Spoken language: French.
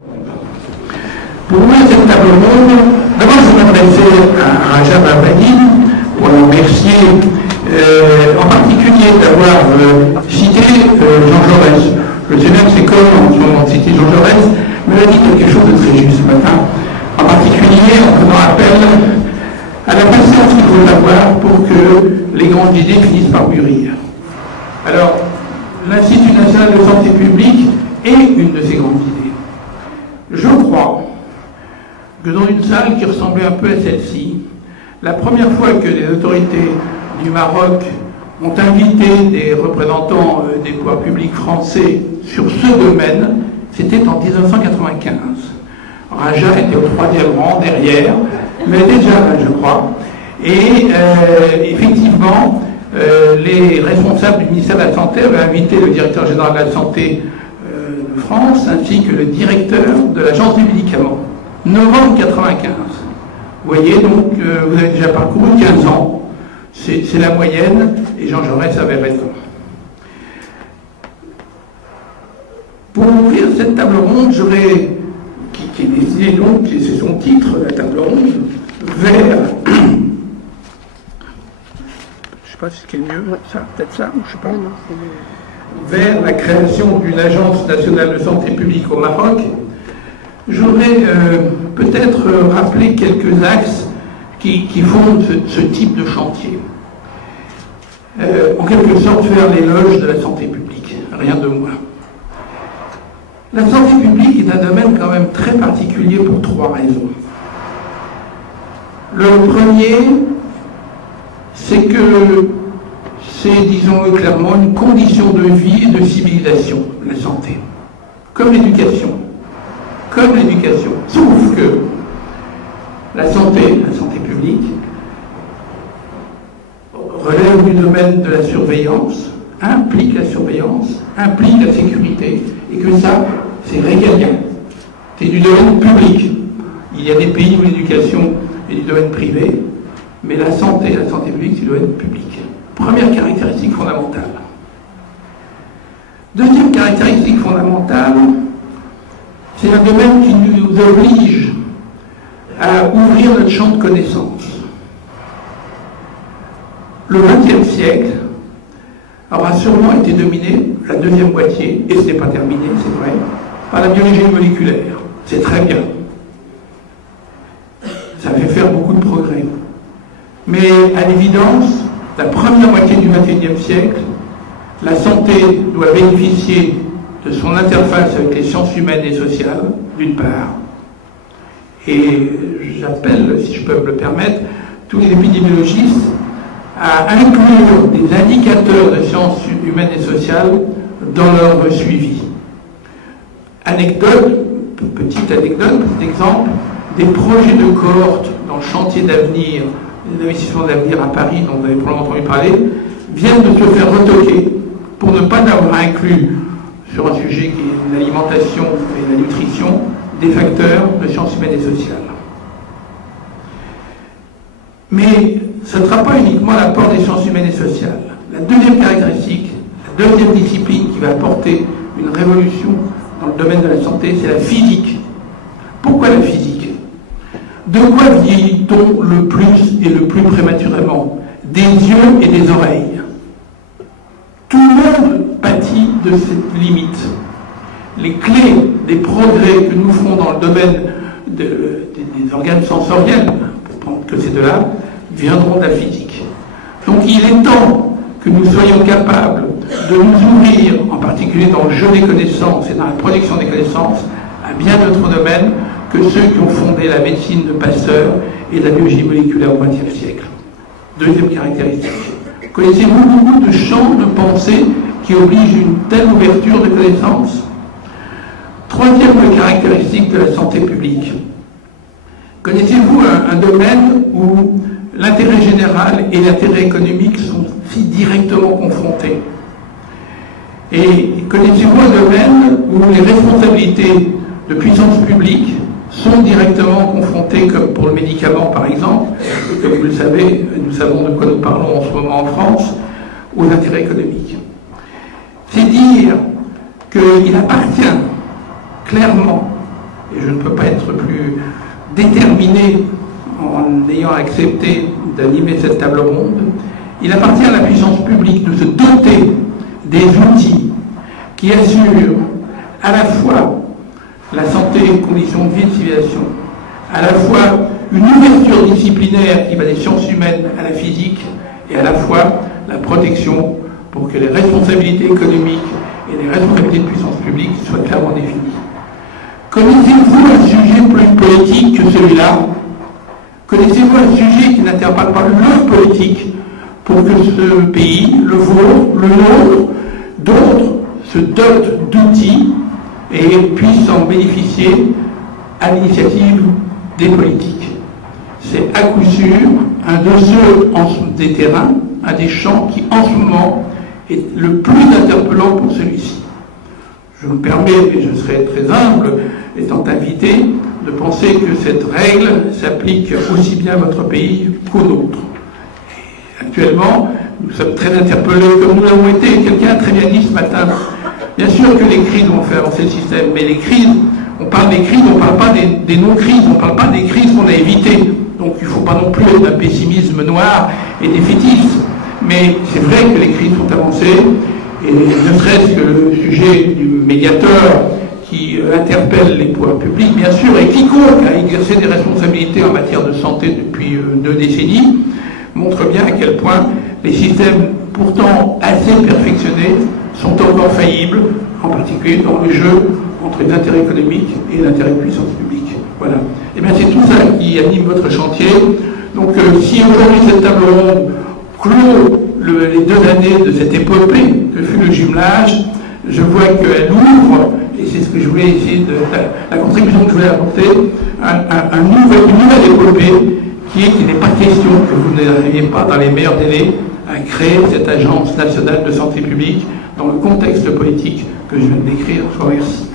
Pour moi, cette table ronde, d'abord je m'adresser à Rajab Abadi pour le remercier, en particulier d'avoir cité Jean Jaurès. Je sais bien que c'est comme en ce moment de citer Jean Jaurès, mais il a dit quelque chose de très juste ce matin, en particulier en faisant appel à la patience qu'il faut avoir pour que les grandes idées finissent par mûrir. Alors, l'Institut national de santé publique est une de ces grandes idées. Je crois que dans une salle qui ressemblait un peu à celle-ci, la première fois que les autorités du Maroc ont invité des représentants des pouvoirs publics français sur ce domaine, c'était en 1995. Raja était au 3e rang, derrière, mais déjà là, je crois. Et effectivement, les responsables du ministère de la Santé avaient invité le directeur général de la Santé de France, ainsi que le directeur de l'Agence du médicament. Novembre 95. Vous voyez, donc, vous avez déjà parcouru 15 ans. C'est la moyenne, et Jean Jaurès avait raison. Pour ouvrir cette table ronde, j'aurais, qui est décidée donc, c'est son titre, la table ronde, vers, je sais pas si c'est mieux, ça, peut-être ça, ou je sais pas, vers la création d'une agence nationale de santé publique au Maroc. J'aurais peut-être rappelé quelques axes qui fondent ce type de chantier. En quelque sorte, faire l'éloge de la santé publique, rien de moins. La santé publique est un domaine quand même très particulier pour 3 raisons. Le premier, c'est que c'est, disons-le clairement, une condition de vie et de civilisation, la santé, comme l'éducation. Comme l'éducation. Sauf que la santé publique, relève du domaine de la surveillance, implique la surveillance, implique la sécurité, et que ça, c'est régalien. C'est du domaine public. Il y a des pays où l'éducation est du domaine privé, mais la santé publique, c'est du domaine public. Première caractéristique fondamentale. Deuxième caractéristique fondamentale, c'est un domaine qui nous oblige à ouvrir notre champ de connaissances. Le XXe siècle aura sûrement été dominé, la deuxième moitié, et ce n'est pas terminé, c'est vrai, par la biologie moléculaire. C'est très bien. Ça fait faire beaucoup de progrès. Mais à l'évidence, la première moitié du XXIe siècle, la santé doit bénéficier de son interface avec les sciences humaines et sociales, d'une part, et j'appelle, si je peux me le permettre, tous les épidémiologistes à inclure des indicateurs de sciences humaines et sociales dans leur suivi. Anecdote, petit exemple, des projets de cohorte dans le chantier d'avenir, l'investissement d'avenir à Paris, dont vous avez probablement entendu parler, viennent de se faire retoquer pour ne pas avoir inclus sur un sujet qui est l'alimentation et la nutrition, des facteurs de sciences humaines et sociales. Mais ce ne sera pas uniquement l'apport des sciences humaines et sociales. La deuxième caractéristique, la deuxième discipline qui va apporter une révolution dans le domaine de la santé, c'est la physique. Pourquoi la physique? De quoi vieillit-on le plus et le plus prématurément? Des yeux et des oreilles. Tout le monde pâtit de cette limite. Les clés des progrès que nous ferons dans le domaine des organes sensoriels, pour prendre que ces deux-là, viendront de la physique. Donc il est temps que nous soyons capables de nous ouvrir, en particulier dans le jeu des connaissances et dans la production des connaissances, à bien d'autres domaines que ceux qui ont fondé la médecine de Pasteur et la biologie moléculaire au XXe siècle. Deuxième caractéristique. Connaissez-vous beaucoup de champs de pensée qui obligent une telle ouverture de connaissances? Troisième caractéristique de la santé publique. Connaissez-vous un domaine où l'intérêt général et l'intérêt économique sont si directement confrontés? Et connaissez-vous un domaine où les responsabilités de puissance publique sont directement confrontées, comme pour le médicament par exemple, et comme vous le savez, nous savons de quoi nous parlons en ce moment en France, aux intérêts économiques? C'est dire qu'il appartient clairement et je ne peux pas être plus déterminé en ayant accepté d'animer cette table ronde, il appartient à la puissance publique de se doter des outils qui assurent à la fois la santé, les conditions de vie et de civilisation, à la fois une ouverture disciplinaire qui va des sciences humaines à la physique, et à la fois la protection pour que les responsabilités économiques et les responsabilités de puissance publique soient clairement définies. Connaissez-vous un sujet plus politique que celui-là? Connaissez-vous un sujet qui n'interpelle pas le politique pour que ce pays, le vôtre, le nôtre, d'autres se dotent d'outils et puissent en bénéficier à l'initiative des politiques? C'est à coup sûr un de ceux des terrains, un des champs qui en ce moment est le plus interpellant pour celui-ci. Je me permets, et je serai très humble, étant invité, de penser que cette règle s'applique aussi bien à votre pays qu'au nôtre. Actuellement, nous sommes très interpellés, comme nous l'avons été. Quelqu'un a très bien dit ce matin, bien sûr que les crises vont faire avancer le système, mais les crises, on parle des crises, on ne parle pas des non-crises, on ne parle pas des crises qu'on a évitées. Donc il ne faut pas non plus être d'un pessimisme noir et défaitiste. Mais c'est vrai que les crises sont avancées, et ne serait-ce que le sujet du médiateur qui interpelle les pouvoirs publics, bien sûr, et quiconque a exercé des responsabilités en matière de santé depuis 2 décennies, montre bien à quel point les systèmes pourtant assez perfectionnés sont encore faillibles, en particulier dans le jeu entre l'intérêt économique et l'intérêt de puissance publique. Voilà. Et bien c'est tout ça qui anime votre chantier. Donc si aujourd'hui cette table ronde clôt les 2 années de cette épopée que fut le jumelage, je vois qu'elle ouvre, et c'est ce que je voulais essayer la contribution que je voulais apporter, une nouvelle épopée qui n'est pas question que vous n'arriviez pas dans les meilleurs délais à créer cette agence nationale de santé publique dans le contexte politique que je viens de décrire. Je vous remercie.